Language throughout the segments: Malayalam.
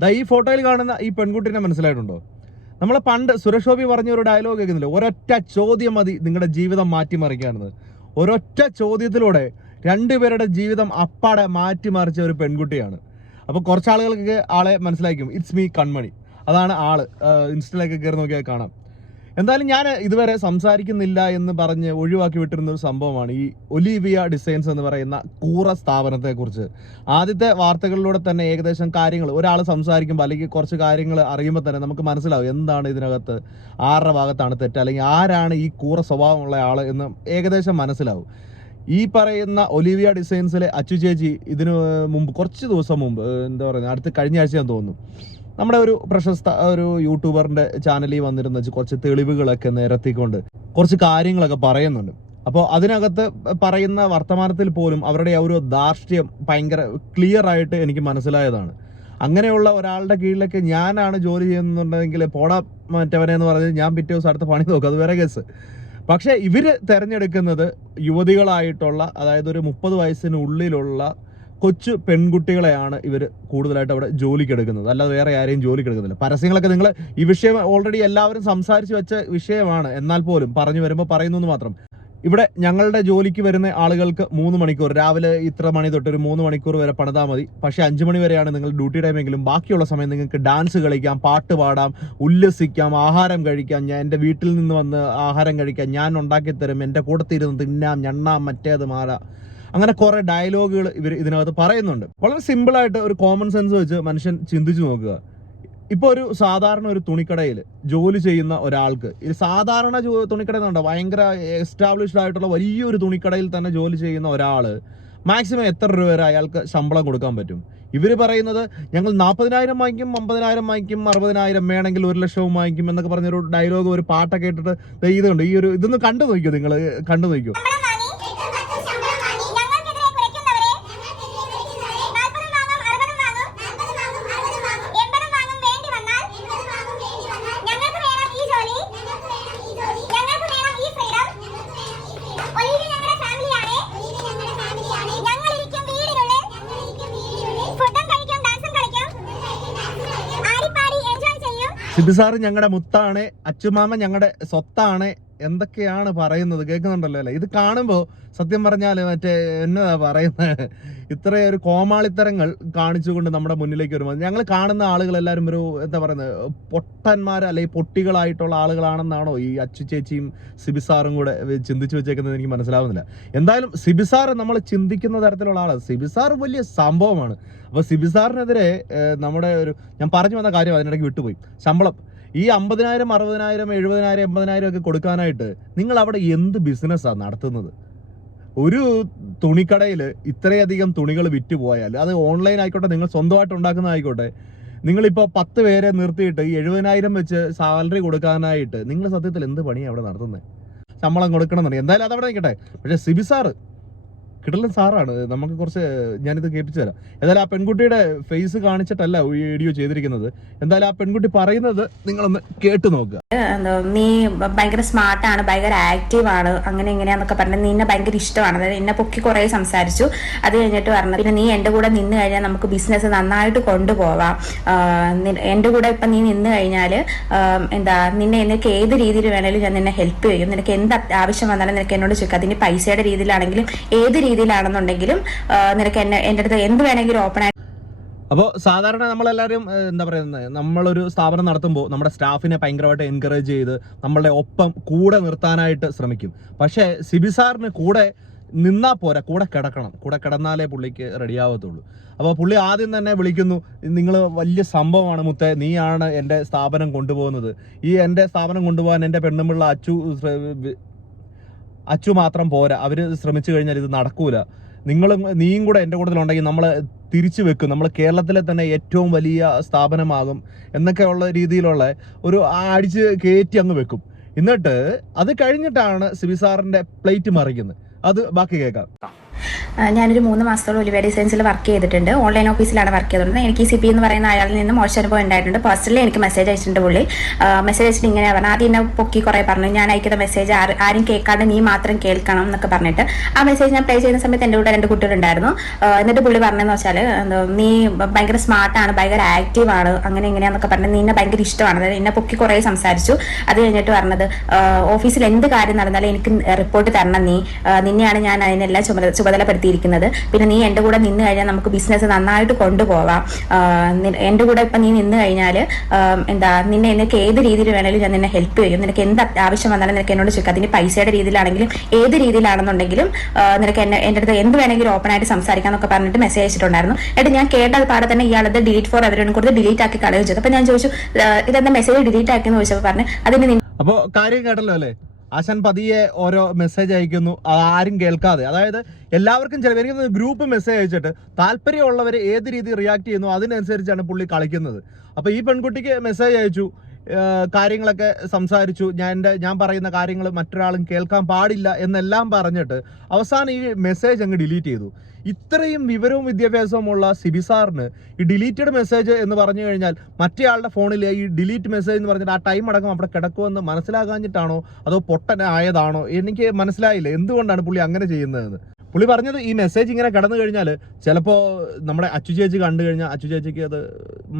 ദാ ഈ ഫോട്ടോയിൽ കാണുന്ന ഈ പെൺകുട്ടിനെ മനസ്സിലായിട്ടുണ്ടോ? നമ്മളെ പണ്ട് സുരക്ഷോഭി പറഞ്ഞ ഒരു ഡയലോഗ് കേൾക്കുന്നില്ല? ഒരൊറ്റ ചോദ്യം മതി നിങ്ങളുടെ ജീവിതം മാറ്റിമറിക്കാണെന്ന് ഒരൊറ്റ ചോദ്യത്തിലൂടെ രണ്ടുപേരുടെ ജീവിതം അപ്പാടെ മാറ്റിമറിച്ച ഒരു പെൺകുട്ടിയാണ്. അപ്പോൾ കുറച്ച് ആളുകൾക്ക് ആളെ മനസ്സിലാക്കും ഇറ്റ്സ് മീ കൺമണി. അതാണ് ആൾ. ഇൻസ്റ്റയിലൊക്കെ കയറി നോക്കിയാൽ കാണാം. എന്തായാലും ഞാൻ ഇതുവരെ സംസാരിക്കുന്നില്ല എന്ന് പറഞ്ഞ് ഒഴിവാക്കി വിട്ടിരുന്ന ഒരു സംഭവമാണ് ഈ ഒലീവിയ ഡിസൈൻസ് എന്ന് പറയുന്ന കൂറ സ്ഥാപനത്തെക്കുറിച്ച്. ആദ്യത്തെ വാർത്തകളിലൂടെ തന്നെ ഏകദേശം കാര്യങ്ങൾ ഒരാൾ സംസാരിക്കുമ്പോൾ അല്ലെങ്കിൽ കുറച്ച് കാര്യങ്ങൾ അറിയുമ്പോൾ തന്നെ നമുക്ക് മനസ്സിലാവും എന്താണ് ഇതിനകത്ത് ആരുടെ ഭാഗത്താണ് തെറ്റ് അല്ലെങ്കിൽ ആരാണ് ഈ കൂറ സ്വഭാവമുള്ള ആൾ എന്ന് ഏകദേശം മനസ്സിലാവും. ഈ പറയുന്ന ഒലിവിയ ഡിസൈൻസിലെ അച്ചു ചേച്ചി ഇതിനു മുമ്പ് കുറച്ച് ദിവസം മുമ്പ് എന്താ പറയുക അടുത്ത് കഴിഞ്ഞ ആഴ്ച ഞാൻ തോന്നുന്നു. നമ്മുടെ ഒരു പ്രശസ്ത ഒരു യൂട്യൂബറിന്റെ ചാനലിൽ വന്നിരുന്ന കുറച്ച് തെളിവുകളൊക്കെ നിരത്തിക്കൊണ്ട് കുറച്ച് കാര്യങ്ങളൊക്കെ പറയുന്നുണ്ട്. അപ്പോൾ അതിനകത്ത് പറയുന്ന വർത്തമാനത്തിൽ പോലും അവരുടെ ആ ഒരു ധാർഷ്ട്യം ഭയങ്കര ക്ലിയർ ആയിട്ട് എനിക്ക് മനസ്സിലായതാണ്. അങ്ങനെയുള്ള ഒരാളുടെ കീഴിലൊക്കെ ഞാനാണ് ജോലി ചെയ്യുന്നുണ്ടെങ്കിൽ പോടാ മറ്റവനെ എന്ന് പറഞ്ഞ് ഞാൻ പിറ്റേ ദിവസം അടുത്ത പണി നോക്കും. അത് വേറെ കേസ്. പക്ഷേ ഇവർ തിരഞ്ഞെടുക്കുന്നത് യുവതികളായിട്ടുള്ള അതായത് ഒരു മുപ്പത് വയസ്സിനുള്ളിലുള്ള കൊച്ചു പെൺകുട്ടികളെയാണ് ഇവർ കൂടുതലായിട്ട് അവിടെ ജോലിക്കെടുക്കുന്നത്. അല്ലാതെ വേറെ ആരെയും ജോലിക്ക് എടുക്കുന്നില്ല പരസ്യങ്ങളൊക്കെ നിങ്ങൾ ഈ വിഷയം ഓൾറെഡി എല്ലാവരും സംസാരിച്ച് വെച്ച വിഷയമാണ്. എന്നാൽ പോലും പറഞ്ഞു വരുമ്പോൾ പറയുന്നു മാത്രം. ഇവിടെ ഞങ്ങളുടെ ജോലിക്ക് വരുന്ന ആളുകൾക്ക് മൂന്ന് മണിക്കൂർ. രാവിലെ ഇത്ര മണി തൊട്ട് ഒരു മൂന്ന് മണിക്കൂർ വരെ പണിതാൽ മതി. പക്ഷേ അഞ്ച് മണി വരെയാണ് നിങ്ങൾ ഡ്യൂട്ടി ടൈമെങ്കിലും ബാക്കിയുള്ള സമയം നിങ്ങൾക്ക് ഡാൻസ് കളിക്കാം പാട്ട് പാടാം ഉല്ലസിക്കാം ആഹാരം കഴിക്കാം. ഞാൻ എന്റെ വീട്ടിൽ നിന്ന് വന്ന് ആഹാരം കഴിക്കാം. ഞാൻ ഉണ്ടാക്കി തരും എന്റെ കൂട്ടത്തിരുന്ന് തിന്നാം ഞണ്ണാം മറ്റേത് മാറാം. അങ്ങനെ കുറെ ഡയലോഗുകൾ ഇവർ ഇതിനകത്ത് പറയുന്നുണ്ട്. വളരെ സിമ്പിളായിട്ട് ഒരു കോമൺ സെൻസ് വെച്ച് മനുഷ്യൻ ചിന്തിച്ചു നോക്കുക. ഇപ്പൊ ഒരു സാധാരണ ഒരു തുണിക്കടയിൽ ജോലി ചെയ്യുന്ന ഒരാൾക്ക് ഈ സാധാരണ തുണിക്കട എന്നുണ്ടോ ഭയങ്കര എസ്റ്റാബ്ലിഷ്ഡ് ആയിട്ടുള്ള വലിയൊരു തുണിക്കടയിൽ തന്നെ ജോലി ചെയ്യുന്ന ഒരാൾ മാക്സിമം എത്ര രൂപ വരെ അയാൾക്ക് ശമ്പളം കൊടുക്കാൻ പറ്റും? ഇവർ പറയുന്നത് ഞങ്ങൾ നാൽപ്പതിനായിരം വാങ്ങിക്കും അമ്പതിനായിരം വാങ്ങിക്കും അറുപതിനായിരം വേണമെങ്കിൽ ഒരു ലക്ഷവും വാങ്ങിക്കും എന്നൊക്കെ പറഞ്ഞൊരു ഡയലോഗ് ഒരു പാട്ടൊക്കെ ഇട്ടിട്ട് ചെയ്തുകൊണ്ട് ഈ ഒരു ഇതൊന്ന് കണ്ടു നോക്കിയോ നിങ്ങൾ കണ്ടു നോക്കിയോ സിബി സാറ് ഞങ്ങളുടെ മുത്താണ് അച്ചുമാമ ഞങ്ങളുടെ സ്വത്താണ് എന്തൊക്കെയാണ് പറയുന്നത്? കേൾക്കുന്നുണ്ടല്ലോ അല്ലേ? ഇത് കാണുമ്പോൾ സത്യം പറഞ്ഞാൽ മറ്റേ എന്നതാ പറയുന്നത് ഇത്രയും ഒരു കോമാളിത്തരങ്ങൾ കാണിച്ചുകൊണ്ട് നമ്മുടെ മുന്നിലേക്ക് വരുമ്പോൾ ഞങ്ങൾ കാണുന്ന ആളുകളെല്ലാവരും ഒരു എന്താ പറയുന്നത് പൊട്ടന്മാർ അല്ലെങ്കിൽ പൊട്ടികളായിട്ടുള്ള ആളുകളാണെന്നാണോ ഈ അച്ചു ചേച്ചിയും സിബിസാറും കൂടെ ചിന്തിച്ചു വെച്ചേക്കുന്നത് എനിക്ക് മനസ്സിലാവുന്നില്ല. എന്തായാലും സിബിസാർ നമ്മൾ ചിന്തിക്കുന്ന തരത്തിലുള്ള ആളാണ് സിബിസാർ വലിയ സംഭവമാണ്. അപ്പോൾ സിബിസാറിനെതിരെ നമ്മുടെ ഒരു ഞാൻ പറഞ്ഞു വന്ന കാര്യം അതിനിടയ്ക്ക് വിട്ടുപോയി. ശമ്പളം. ഈ അമ്പതിനായിരം അറുപതിനായിരം എഴുപതിനായിരം എൺപതിനായിരം ഒക്കെ കൊടുക്കാനായിട്ട് നിങ്ങൾ അവിടെ എന്ത് ബിസിനസ്സാണ് നടത്തുന്നത്? ഒരു തുണിക്കടയിൽ ഇത്രയധികം തുണികൾ വിറ്റ് പോയാൽ അത് ഓൺലൈൻ ആയിക്കോട്ടെ നിങ്ങൾ സ്വന്തമായിട്ട് ഉണ്ടാക്കുന്നതായിക്കോട്ടെ നിങ്ങളിപ്പോൾ പത്ത് പേരെ നിർത്തിയിട്ട് ഈ എഴുപതിനായിരം വെച്ച് സാലറി കൊടുക്കാനായിട്ട് നിങ്ങൾ സത്യത്തിൽ എന്ത് പണിയാണ് അവിടെ നടത്തുന്നത് ശമ്പളം കൊടുക്കണം എന്നറിയാം എന്തായാലും അവിടെ നിൽക്കട്ടെ. പക്ഷേ സിബി സാറ് കിടലൻ സാറാണ്. നമുക്ക് കുറച്ച് ഞാനിത് കേൾപ്പിച്ചു തരാം എന്തായാലും ആ പെൺകുട്ടിയുടെ ഫേസ് കാണിച്ചിട്ടല്ല ഈ വീഡിയോ ചെയ്തിരിക്കുന്നത്. എന്തായാലും ആ പെൺകുട്ടി പറയുന്നത് നിങ്ങളൊന്ന് കേട്ടു നോക്കുക. എന്താ നീ ഭയങ്കര സ്മാർട്ടാണ് ഭയങ്കര ആക്റ്റീവ് ആണ് അങ്ങനെ ഇങ്ങനെയാന്നൊക്കെ പറഞ്ഞ് നിന്നെ ഭയങ്കര ഇഷ്ടമാണ്. അതായത് എന്നെ പൊക്കി കുറേ സംസാരിച്ചു. അത് കഴിഞ്ഞിട്ട് പറഞ്ഞു പിന്നെ നീ എന്റെ കൂടെ നിന്ന് കഴിഞ്ഞാൽ നമുക്ക് ബിസിനസ് നന്നായിട്ട് കൊണ്ടുപോവാം. എന്റെ കൂടെ ഇപ്പം നീ നിന്ന് കഴിഞ്ഞാൽ എന്താ നിന്നെ നിനക്ക് ഏത് രീതിയിൽ വേണേലും ഞാൻ നിന്നെ ഹെൽപ്പ് ചെയ്യും. നിനക്ക് എന്ത് ആവശ്യം വന്നാലും നിനക്ക് എന്നോട് ചോദിക്കുക അതിന് പൈസയുടെ രീതിയിലാണെങ്കിലും ഏത് രീതിയിലാണെന്നുണ്ടെങ്കിലും നിനക്ക് എന്നെ എന്റെ അടുത്ത് എന്ത് വേണമെങ്കിലും ഓപ്പൺ ആയി അപ്പോൾ സാധാരണ നമ്മളെല്ലാവരും എന്താ പറയുന്നത് നമ്മളൊരു സ്ഥാപനം നടത്തുമ്പോൾ നമ്മുടെ സ്റ്റാഫിനെ ഭയങ്കരമായിട്ട് എൻകറേജ് ചെയ്ത് നമ്മളുടെ ഒപ്പം കൂടെ നിർത്താനായിട്ട് ശ്രമിക്കും. പക്ഷേ സിബി സാറിന് കൂടെ നിന്നാ പോരാ കൂടെ കിടക്കണം. കൂടെ കിടന്നാലേ പുള്ളിക്ക് റെഡിയാവത്തുള്ളൂ. അപ്പോൾ പുള്ളി ആദ്യം തന്നെ വിളിക്കുന്നു നിങ്ങൾ വലിയ സംഭവമാണ് മുത്തെ നീയാണ് എന്റെ സ്ഥാപനം കൊണ്ടുപോകുന്നത്. ഈ എന്റെ സ്ഥാപനം കൊണ്ടുപോകാൻ എന്റെ പെണ്ണുമ്പിള്ള അച്ചു അച്ചു മാത്രം പോരാ. അവർ ശ്രമിച്ചു കഴിഞ്ഞാൽ ഇത് നടക്കൂല. നിങ്ങളും നീയും കൂടെ എന്റെ കൂട്ടത്തിലുണ്ടെങ്കിൽ നമ്മൾ തിരിച്ചു വെക്കും. നമ്മൾ കേരളത്തിലെ തന്നെ ഏറ്റവും വലിയ സ്ഥാപനമാകും എന്നൊക്കെയുള്ള രീതിയിലുള്ള ഒരു അടിച്ച് കയറ്റി അങ്ങ് വെക്കും. എന്നിട്ട് അത് കഴിഞ്ഞിട്ടാണ് സിബി സാറിന്റെ പ്ലേറ്റ് മറിക്കുന്നത് അത് ബാക്കി കേൾക്കാം. ഞാനൊരു മൂന്ന് മാസത്തോളം ഒലിവ ഡിസൈൻസിൽ വർക്ക് ചെയ്തിട്ടുണ്ട്. ഓൺലൈൻ ഓഫീസിലാണ് വർക്ക് ചെയ്തിട്ടുണ്ട് എനിക്ക് സി പി എന്ന് പറയുന്ന അയാളിൽ നിന്ന് മോശം അനുഭവം ഉണ്ടായിട്ടുണ്ട്. പേഴ്സണലി എനിക്ക് മെസ്സേജ് അയച്ചിട്ടുണ്ട് പുള്ളി. മെസ്സേജ് അയച്ചിട്ട് ഇങ്ങനെ പറഞ്ഞു ആദ്യം എന്നെ പൊക്കി കുറേ പറഞ്ഞു. ഞാൻ അയക്കുന്ന മെസ്സേജ് ആരും കേൾക്കാണ്ട് നീ മാത്രം കേൾക്കണം എന്നൊക്കെ പറഞ്ഞിട്ട് ആ മെസ്സേജ് ഞാൻ പ്ലേ ചെയ്യുന്ന സമയത്ത് എന്റെ കൂടെ രണ്ട് കുട്ടികളുണ്ടായിരുന്നു. എന്നിട്ട് പുള്ളി പറഞ്ഞതെന്ന് വെച്ചാൽ നീ ഭയങ്കര സ്മാർട്ടാണ് ഭയങ്കര ആക്റ്റീവ് ആണ് അങ്ങനെ ഇങ്ങനെയാന്നൊക്കെ പറഞ്ഞ് നിന്നെ ഭയങ്കര ഇഷ്ടമാണ്. അതായത് എന്നെ പൊക്കി കുറേ സംസാരിച്ചു. അത് കഴിഞ്ഞിട്ട് പറഞ്ഞത് ഓഫീസിൽ എന്ത് കാര്യം നടന്നാലും എനിക്ക് റിപ്പോർട്ട് തരണം നീ. നിന്നെയാണ് ഞാൻ അതിനെല്ലാം ചുമതല ചുമതലപ്പെടുത്തിയിരിക്കുന്നത് പിന്നെ നീ എന്റെ കൂടെ നിന്ന് കഴിഞ്ഞാൽ നമുക്ക് ബിസിനസ് നന്നായിട്ട് കൊണ്ടുപോകാം എന്റെ കൂടെ ഇപ്പം നീ നിന്ന് കഴിഞ്ഞാൽ എന്താ നിന്നെ നിനക്ക് ഏത് രീതിയിൽ വേണമെങ്കിലും ഞാൻ നിന്നെ ഹെൽപ്പ് ചെയ്യും. നിനക്ക് എന്ത് ആവശ്യം വന്നാലും നിനക്ക് എന്നോട് ചോദിക്കാം. അതിന് പൈസയുടെ രീതിയിലാണെങ്കിലും ഏത് രീതിയിലാണെന്നുണ്ടെങ്കിലും നിനക്ക് എന്നെ എന്റെ അടുത്ത് എന്ത് വേണമെങ്കിലും ഓപ്പൺ ആയിട്ട് സംസാരിക്കാം എന്നൊക്കെ പറഞ്ഞിട്ട് മെസ്സേജ് അയച്ചിട്ടുണ്ടായിരുന്നു. എന്നിട്ട് ഞാൻ കേട്ടത് പാടെ തന്നെ ഇയാളത് ഡിലീറ്റ് ഫോർ അവരോടും കൊടുത്ത് ഡിലീറ്റ് ആക്കി കളയുക അപ്പം ഞാൻ ചോദിച്ചു ഇതെന്താ മെസ്സേജ് ഡിലീറ്റ് ആക്കിയെന്ന് ചോദിച്ചപ്പോൾ പറഞ്ഞു അതിന് അപ്പോൾ കാര്യം കേട്ടല്ലോ അല്ലേ? ആശാൻ പതിയെ ഓരോ മെസ്സേജ് അയക്കുന്നു. ആരും കേൾക്കാതെ. അതായത് എല്ലാവർക്കും ചില എനിക്ക് ഗ്രൂപ്പ് മെസ്സേജ് അയച്ചിട്ട് താല്പര്യമുള്ളവർ ഏത് രീതി റിയാക്ട് ചെയ്യുന്നു അതിനനുസരിച്ചാണ് പുള്ളി കളിക്കുന്നത്. അപ്പോൾ ഈ പെൺകുട്ടിക്ക് മെസ്സേജ് അയച്ചു. കാര്യങ്ങളൊക്കെ സംസാരിച്ചു. ഞാൻ എന്റെ ഞാൻ പറയുന്ന കാര്യങ്ങൾ മറ്റൊരാളും കേൾക്കാൻ പാടില്ല എന്നെല്ലാം പറഞ്ഞിട്ട് അവസാനം ഈ മെസ്സേജ് അങ്ങ് ഡിലീറ്റ് ചെയ്തു. ഇത്രയും വിവരവും വിദ്യാഭ്യാസവുമുള്ള സിബി സാറിന് ഈ ഡിലീറ്റഡ് മെസ്സേജ് എന്ന് പറഞ്ഞു കഴിഞ്ഞാൽ മറ്റേയാളുടെ ഫോണിൽ ഈ ഡിലീറ്റ് മെസ്സേജ് എന്ന് പറഞ്ഞിട്ട് ആ ടൈം അടക്കം അവിടെ കിടക്കുമെന്ന് മനസ്സിലാകാഞ്ഞിട്ടാണോ? അതോ പൊട്ടനായതാണോ? എനിക്ക് മനസ്സിലായില്ല. എന്തുകൊണ്ടാണ് പുള്ളി അങ്ങനെ ചെയ്യുന്നതെന്ന്? പുള്ളി പറഞ്ഞത് ഈ മെസ്സേജ് ഇങ്ങനെ കടന്നു കഴിഞ്ഞാൽ ചിലപ്പോൾ നമ്മുടെ അച്ചു ചേച്ചി കണ്ടു കഴിഞ്ഞാൽ അച്ചു ചേച്ചിക്ക് അത്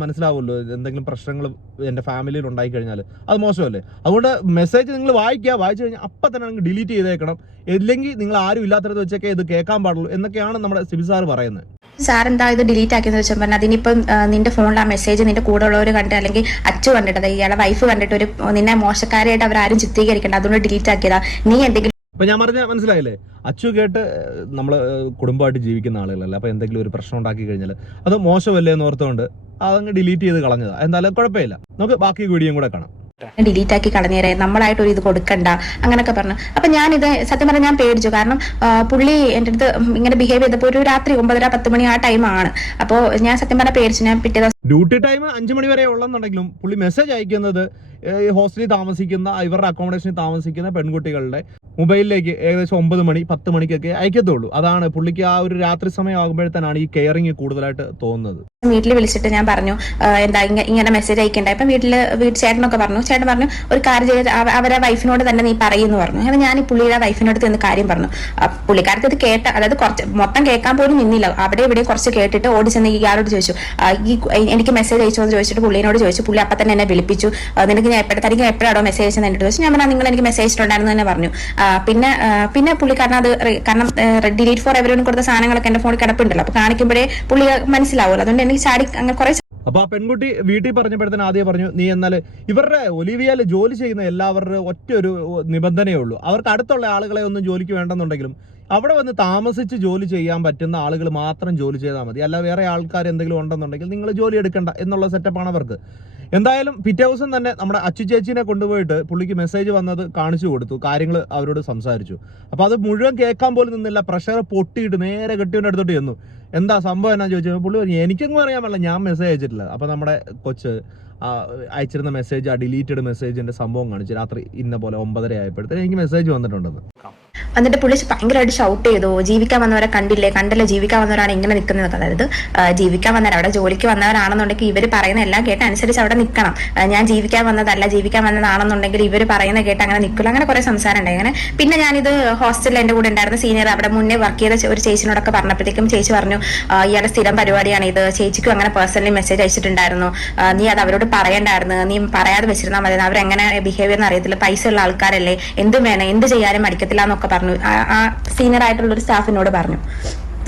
മനസ്സിലാവുമല്ലോ. എന്തെങ്കിലും പ്രശ്നങ്ങൾ എന്റെ ഫാമിലിയിൽ ഉണ്ടായി കഴിഞ്ഞാൽ. അത് മോശമല്ലേ? അതുകൊണ്ട് മെസ്സേജ് നിങ്ങൾ വായിക്കുക. വായിച്ചു കഴിഞ്ഞാൽ അപ്പം തന്നെ അങ്ങ് ഡിലീറ്റ് ചെയ്തേക്കണം. ഇല്ലെങ്കിൽ നിങ്ങൾ ആരും ഇല്ലാത്തടത്ത് വെച്ചൊക്കെ ഇത് കേൾക്കാൻ പാടുള്ളൂ എന്നൊക്കെയാണ് നമ്മുടെ സിബി സാർ പറയുന്നത്. സാർ എന്താ ഇത് ഡിലീറ്റ് ആക്കിയെന്ന് വെച്ചാൽ പറഞ്ഞാൽ അതിനിപ്പം നിന്റെ ഫോണിൽ ആ മെസ്സേജ് നിന്റെ കൂടെ ഉള്ളവർ കണ്ടിട്ട് അല്ലെങ്കിൽ അച്ചു കണ്ടിട്ട് ഇയാളെ വൈഫ് കണ്ടിട്ട് ഒരു നിന്നെ മോശക്കാരായിട്ട് അവരാരും ചിത്രീകരിക്കേണ്ട. അതുകൊണ്ട് ഡിലീറ്റ് ആക്കിയതാ. നീ എന്തെങ്കിലും ഇപ്പൊ ഞാൻ പറഞ്ഞ മനസ്സിലായില്ലേ? അച്ചു കേട്ട് നമ്മൾ കുടുംബമായിട്ട് ജീവിക്കുന്ന ആളുകളല്ലേ അപ്പൊ എന്തെങ്കിലും ഒരു പ്രശ്നം ഉണ്ടാക്കി കഴിഞ്ഞാൽ അത് മോശമല്ലേ എന്ന് ഓർത്തുകൊണ്ട് അതങ്ങ് ഡിലീറ്റ് ചെയ്ത് കളഞ്ഞത്. എന്തായാലും കുഴപ്പമില്ല. നമുക്ക് ബാക്കി വീഡിയോയും കൂടെ കാണാം. ഡിലീറ്റ് ആക്കി കളഞ്ഞേരെ നമ്മളായിട്ട് ഒരു ഇത് കൊടുക്കണ്ട അങ്ങനൊക്കെ പറഞ്ഞു. അപ്പൊ ഞാനിത് സത്യം പറഞ്ഞാൽ ഞാൻ പേടിച്ചു. കാരണം പുള്ളി എന്റെ അടുത്ത് ഇങ്ങനെ ബിഹേവ് ചെയ്തപ്പോൾ ഒരു രാത്രി ഒമ്പതര പത്ത് മണി ആ ടൈമാണ് അപ്പോൾ ഞാൻ സത്യം പറഞ്ഞാൽ പേടിച്ചു. ഞാൻ പിറ്റേ ഡ്യൂട്ടി ടൈം അഞ്ച് മണി വരെ ഉള്ളെന്നുണ്ടെങ്കിലും പുള്ളി മെസ്സേജ് അയക്കുന്നത് ഈ ഹോസ്റ്റലിൽ താമസിക്കുന്ന ഇവരുടെ അക്കോമഡേഷനിൽ താമസിക്കുന്ന പെൺകുട്ടികളുടെ മൊബൈലിലേക്ക് ഏകദേശം ഒമ്പത് മണി പത്ത് മണിക്കൊക്കെ അയക്കത്തുള്ളൂ. അതാണ് പുള്ളിക്ക് ആ ഒരു രാത്രി സമയം ആകുമ്പോഴത്തേനാണ് ഈ കെയറിങ് കൂടുതലായിട്ട് തോന്നുന്നത്. വീട്ടിൽ വിളിച്ചിട്ട് ഞാൻ പറഞ്ഞു എന്താ ഇങ്ങനെ മെസ്സേജ് അയക്കണ്ട? ഇപ്പം വീട്ടിൽ വീട്ടിൽ ചേട്ടനൊക്കെ പറഞ്ഞു ചേട്ടൻ പറഞ്ഞു ഒരു കാര്യം ചെയ്ത് അവരെ വൈഫിനോട് തന്നെ നീ പറയുന്നു പറഞ്ഞു. അങ്ങനെ ഞാൻ ഈ പുള്ളിയുടെ വൈഫിനോട് ചെന്ന് കാര്യം പറഞ്ഞു. പുള്ളിക്കാർക്ക് ഇത് കേട്ട അതായത് കുറച്ച് മൊത്തം കേൾക്കാൻ പോലും നിന്നില്ല. അവിടെ ഇവിടെ കുറച്ച് കേട്ടിട്ട് ഓടി ചെന്ന് ഇയാളോട് ചോദിച്ചു എനിക്ക് മെസ്സേജ് അയച്ചോ എന്ന് ചോദിച്ചിട്ട് പുള്ളിനോട് ചോദിച്ചു. പുള്ളി അപ്പം തന്നെ എന്നെ വിളിപ്പിച്ചു. നിനക്ക് ഞാൻ എപ്പോഴും തനിക്ക് എപ്പോഴാണോ മെസ്സേജ് അയച്ചെന്ന് എന്നിട്ട് ചോദിച്ചു. ഞാൻ പറഞ്ഞാൽ നിങ്ങൾ എനിക്ക് മെസ്സേജ് ഇട്ടുണ്ടായിരുന്നു തന്നെ പറഞ്ഞു. പിന്നെ പിന്നെ പുള്ളിക്കാരൻ അത് കാരണം ഡിലീറ്റ് ഫോർ എവരോടും കൊടുത്ത സാധനങ്ങളൊക്കെ എന്റെ ഫോണിൽ കിടപ്പുണ്ടല്ലോ. അപ്പോൾ കാണിക്കുമ്പോഴേ പുള്ളി മനസ്സിലാവുമല്ലോ. അതുകൊണ്ട് എനിക്ക് ചാടി അങ്ങനെ കുറെ അപ്പൊ ആ പെൺകുട്ടി വീട്ടിൽ പറഞ്ഞപ്പോഴത്തേന് ആദ്യം പറഞ്ഞു നീ എന്നാൽ ഇവരുടെ ഒലിവിയയിൽ ജോലി ചെയ്യുന്ന എല്ലാവരുടെ ഒറ്റ ഒരു നിബന്ധനയേ ഉള്ളൂ. അവർക്ക് അടുത്തുള്ള ആളുകളെ ഒന്നും ജോലിക്ക് വേണ്ടെന്നുണ്ടെങ്കിലും അവിടെ വന്ന് താമസിച്ച് ജോലി ചെയ്യാൻ പറ്റുന്ന ആളുകൾ മാത്രം ജോലി ചെയ്താൽ മതി. അല്ല വേറെ ആൾക്കാർ എന്തെങ്കിലും ഉണ്ടെന്നുണ്ടെങ്കിൽ നിങ്ങൾ ജോലി എടുക്കണ്ട എന്നുള്ള സെറ്റപ്പാണ് അവർക്ക്. എന്തായാലും പിറ്റേ ദിവസം തന്നെ നമ്മുടെ അച്ചു ചേച്ചീനെ കൊണ്ടുപോയിട്ട് പുള്ളിക്ക് മെസ്സേജ് വന്നത് കാണിച്ചു കൊടുത്തു. കാര്യങ്ങൾ അവരോട് സംസാരിച്ചു. അപ്പോൾ അത് മുഴുവൻ കേൾക്കാൻ പോലും നിന്നില്ല. പ്രഷർ പൊട്ടിയിട്ട് നേരെ കെട്ടിയവന്റെ അടുത്തോട്ട് ചെന്നു. എന്താ സംഭവം എന്നാ ചോദിച്ചു പുള്ളി പറഞ്ഞു എനിക്കൊന്നും അറിയാൻ പാടില്ല. ഞാൻ മെസ്സേജ് അയച്ചിട്ടില്ല. അപ്പോൾ നമ്മുടെ കൊച്ച് അയച്ചിരുന്ന മെസ്സേജ് ആ ഡിലീറ്റഡ് മെസ്സേജിന്റെ സംഭവം കാണിച്ചു. രാത്രി ഇന്ന പോലെ ഒമ്പതര ആയപ്പോഴത്തേക്കും എനിക്ക് മെസ്സേജ് വന്നിട്ടുണ്ടെന്ന്. എന്നിട്ട് പുള്ളി ഭയങ്കരമായിട്ട് ഷൗട്ട് ചെയ്തു. ജീവിക്കാൻ വന്നവരെ കണ്ടില്ലേ? കണ്ടല്ലേ? ജീവിക്കാൻ വന്നവരാണ് ഇങ്ങനെ നിൽക്കുന്നത്. അതായത് ജീവിക്കാൻ വന്നവർ അവിടെ ജോലിക്ക് വന്നവരാണെന്നുണ്ടെങ്കിൽ ഇവർ പറയുന്ന എല്ലാം കേട്ട് അനുസരിച്ച് അവിടെ നിൽക്കണം ഞാൻ ജീവിക്കാൻ വന്നതല്ല ജീവിക്കാൻ വന്നതാണെന്നുണ്ടെങ്കിൽ ഇവർ പറയുന്ന കേട്ട് അങ്ങനെ നിൽക്കില്ല അങ്ങനെ കുറെ സംസാരം ഉണ്ടായി. അങ്ങനെ പിന്നെ ഞാനിത് ഹോസ്റ്റലിൽ എന്റെ കൂടെ ഉണ്ടായിരുന്ന സീനിയർ അവിടെ മുന്നേ വർക്ക് ചെയ്ത ഒരു ചേച്ചിനോടൊക്കെ പറഞ്ഞപ്പോഴത്തേക്കും ചേച്ചി പറഞ്ഞു ഇയാളെ സ്ഥിരം പരിപാടിയാണ് ഇത്. ചേച്ചിക്കും അങ്ങനെ പേഴ്സണലി മെസ്സേജ് അയച്ചിട്ടുണ്ടായിരുന്നു. നീ അത് അവരോട് പറയണ്ടായിരുന്നു. നീ പറയാതെ വെച്ചിരുന്നാൽ മതി അവരെങ്ങനെ ബിഹേവിയർ എന്ന് അറിയത്തില്ല. പൈസ ഉള്ള ആൾക്കാരല്ലേ. എന്തും വേണം. എന്ത് ചെയ്യാനും മടിക്കത്തില്ല എന്നൊക്കെ പറഞ്ഞു. ആ- സീനിയർ ആയിട്ടുള്ള ഒരു സ്റ്റാഫിനോട് പറഞ്ഞു.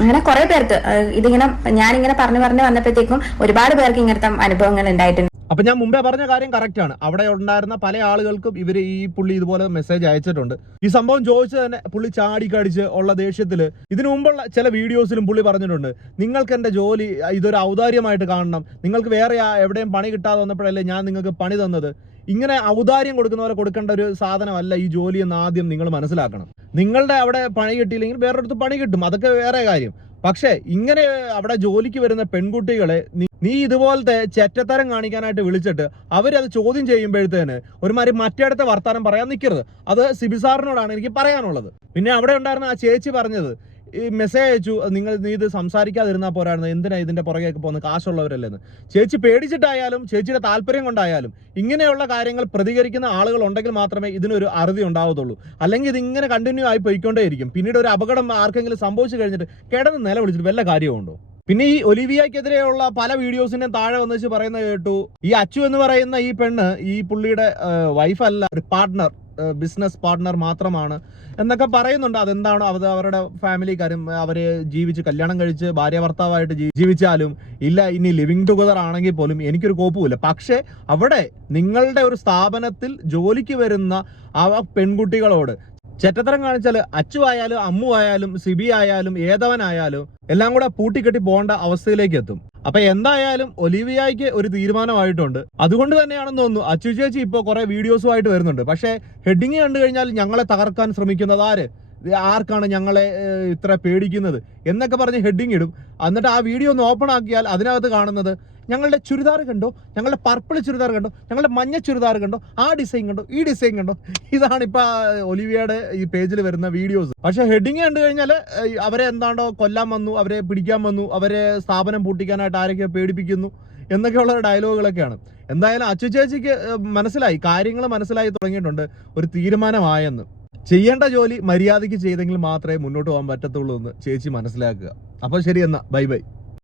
അങ്ങനെ കുറെ പേർക്ക് ഇതിങ്ങനെ ഞാനിങ്ങനെ പറഞ്ഞു പറഞ്ഞു വന്നപ്പോഴത്തേക്കും ഒരുപാട് പേർക്ക് ഇങ്ങനത്തെ അനുഭവങ്ങൾ ഉണ്ടായിട്ടുണ്ട്. അപ്പൊ ഞാൻ മുമ്പേ പറഞ്ഞ കാര്യം കറക്റ്റ് ആണ്. അവിടെ ഉണ്ടായിരുന്ന പല ആളുകൾക്കും ഇവർ ഈ പുള്ളി ഇതുപോലെ മെസ്സേജ് അയച്ചിട്ടുണ്ട്. ഈ സംഭവം ചോദിച്ചു തന്നെ പുള്ളി ചാടി ചാടിക്കടിച്ച് ഉള്ള ദേഷ്യത്തിൽ ഇതിനു മുമ്പുള്ള ചില വീഡിയോസിലും പുള്ളി പറഞ്ഞിട്ടുണ്ട്. നിങ്ങൾക്ക് എന്റെ ജോലി ഇതൊരു ഔദാര്യമായിട്ട് കാണണം. നിങ്ങൾക്ക് വേറെ എവിടെയും പണി കിട്ടാതെ വന്നപ്പോഴല്ലേ ഞാൻ നിങ്ങൾക്ക് പണി തന്നത്? ഇങ്ങനെ ഔദാര്യം കൊടുക്കുന്നവരെ കൊടുക്കേണ്ട ഒരു സാധനമല്ല ഈ ജോലി എന്ന് ആദ്യം നിങ്ങൾ മനസ്സിലാക്കണം. നിങ്ങളുടെ അവിടെ പണി കിട്ടിയില്ലെങ്കിൽ വേറൊരിടത്ത് പണി കിട്ടും. അതൊക്കെ വേറെ കാര്യം. പക്ഷേ ഇങ്ങനെ അവിടെ ജോലിക്ക് വരുന്ന പെൺകുട്ടികളെ നീ- ഇതുപോലത്തെ ചെറ്റത്തരം കാണിക്കാനായിട്ട് വിളിച്ചിട്ട് അവരത് ചോദ്യം ചെയ്യുമ്പോഴത്തേന് ഒരുമാതിരി മറ്റേടത്തെ വർത്താനം പറയാൻ നിൽക്കരുത് അത് സിബിസാറിനോടാണ് എനിക്ക് പറയാനുള്ളത്. പിന്നെ അവിടെ ഉണ്ടായിരുന്ന ആ ചേച്ചി പറഞ്ഞത് ഈ മെസ്സേജ് അയച്ചു നിങ്ങൾ നീ ഇത് സംസാരിക്കാതിരുന്നാൽ പോരായിരുന്നു. എന്തിനാ ഇതിന്റെ പുറകേക്ക് പോകുന്നത് കാശുള്ളവരല്ലെന്ന്. ചേച്ചി പേടിച്ചിട്ടായാലും ചേച്ചിയുടെ താല്പര്യം കൊണ്ടായാലും ഇങ്ങനെയുള്ള കാര്യങ്ങൾ പ്രതികരിക്കുന്ന ആളുകൾ ഉണ്ടെങ്കിൽ മാത്രമേ ഇതിനൊരു അറുതി ഉണ്ടാവത്തുള്ളൂ. അല്ലെങ്കിൽ ഇതിങ്ങനെ കണ്ടിന്യൂ ആയി പോയിക്കൊണ്ടേയിരിക്കും. പിന്നീട് ഒരു അപകടം ആർക്കെങ്കിലും സംഭവിച്ചു കഴിഞ്ഞിട്ട് കിടന്ന് നിലവിളിച്ചിട്ട് വല്ല കാര്യമുണ്ടോ പിന്നെ ഈ ഒലിവിയക്കെതിരെയുള്ള പല വീഡിയോസിന്റെ താഴെ വന്ന് വെച്ച് പറയുന്നത് കേട്ടു. ഈ അച്ചു എന്ന് പറയുന്ന ഈ പെണ്ണ് ഈ പുള്ളിയുടെ വൈഫല്ല ഒരു പാർട്ട്ണർ ബിസിനസ് പാർട്ട്ണർ മാത്രമാണ്. എന്നൊക്കെ പറയുന്നുണ്ട്. അതെന്താണോ അത് അവരുടെ ഫാമിലി കാര്യം അവർ ജീവിച്ച് കല്യാണം കഴിച്ച് ഭാര്യ ഭർത്താവായിട്ട് ജീവിച്ചാലും ഇല്ല ഇനി ലിവിങ് ടുഗദർ ആണെങ്കിൽ പോലും എനിക്കൊരു കോപ്പുമില്ല. പക്ഷേ അവിടെ നിങ്ങളുടെ ഒരു സ്ഥാപനത്തിൽ ജോലിക്ക് വരുന്ന ആ പെൺകുട്ടികളോട് ചെറ്റത്തരം കാണിച്ചാൽ അച്ചു ആയാലും അമ്മു ആയാലും സിബി ആയാലും ഏതവനായാലും എല്ലാം കൂടെ പൂട്ടിക്കെട്ടി പോകേണ്ട അവസ്ഥയിലേക്ക് എത്തും. അപ്പൊ എന്തായാലും ഒലിവിയായിക്ക് ഒരു തീരുമാനമായിട്ടുണ്ട്. അതുകൊണ്ട് തന്നെയാണെന്ന് തോന്നുന്നു അച്ചു ചേച്ചി ഇപ്പോൾ കുറെ വീഡിയോസുമായിട്ട് വരുന്നുണ്ട്. പക്ഷേ ഹെഡിങ് കണ്ടു കഴിഞ്ഞാൽ ഞങ്ങളെ തകർക്കാൻ ശ്രമിക്കുന്നത് ആര്? ആർക്കാണ് ഞങ്ങളെ ഇത്ര പേടിക്കുന്നത്? എന്നൊക്കെ പറഞ്ഞ് ഹെഡിങ് ഇടും. എന്നിട്ട് ആ വീഡിയോ ഒന്ന് ഓപ്പൺ ആക്കിയാൽ അതിനകത്ത് കാണുന്നത് ഞങ്ങളുടെ ചുരിദാർ കണ്ടോ? ഞങ്ങളുടെ പർപ്പിൾ ചുരിദാർ കണ്ടോ? ഞങ്ങളുടെ മഞ്ഞ ചുരിദാർ കണ്ടോ? ആ ഡിസൈൻ കണ്ടോ? ഈ ഡിസൈൻ കണ്ടോ? ഇതാണ് ഇപ്പൊ ഒലിവിയയുടെ ഈ പേജിൽ വരുന്ന വീഡിയോസ് പക്ഷെ ഹെഡിങ് കണ്ടു കഴിഞ്ഞാൽ അവരെ എന്താണ്ടോ കൊല്ലാൻ വന്നു അവരെ പിടിക്കാൻ വന്നു അവരെ സ്ഥാപനം പൂട്ടിക്കാനായിട്ട് ആരൊക്കെയോ പേടിപ്പിക്കുന്നു എന്നൊക്കെയുള്ള ഡയലോഗുകളൊക്കെയാണ് എന്തായാലും അച്ചു ചേച്ചിക്ക് മനസ്സിലായി കാര്യങ്ങൾ മനസ്സിലായി തുടങ്ങിയിട്ടുണ്ട് ഒരു തീരുമാനമായെന്ന്. ചെയ്യേണ്ട ജോലി മര്യാദയ്ക്ക് ചെയ്തെങ്കിൽ മാത്രമേ മുന്നോട്ട് പോകാൻ പറ്റത്തുള്ളൂ എന്ന് ചേച്ചി മനസ്സിലാക്കുക. അപ്പോൾ ശരി എന്നാ ബൈ ബൈ.